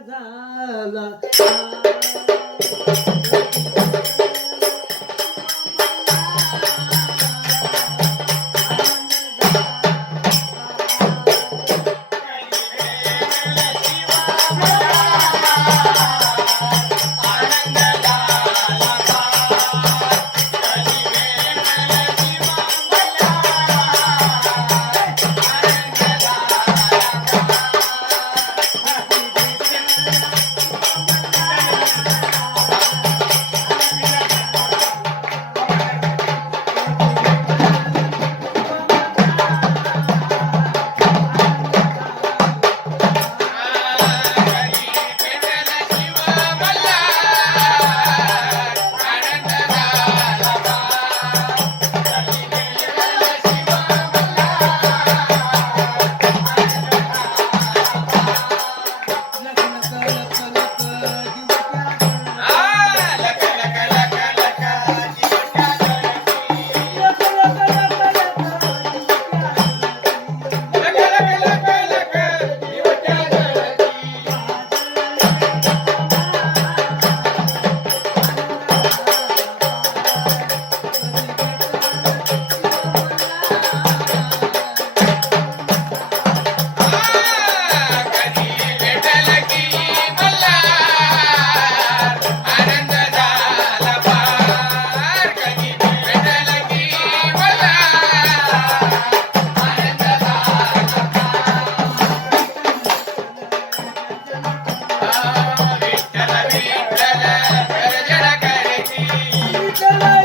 झाला. Shut!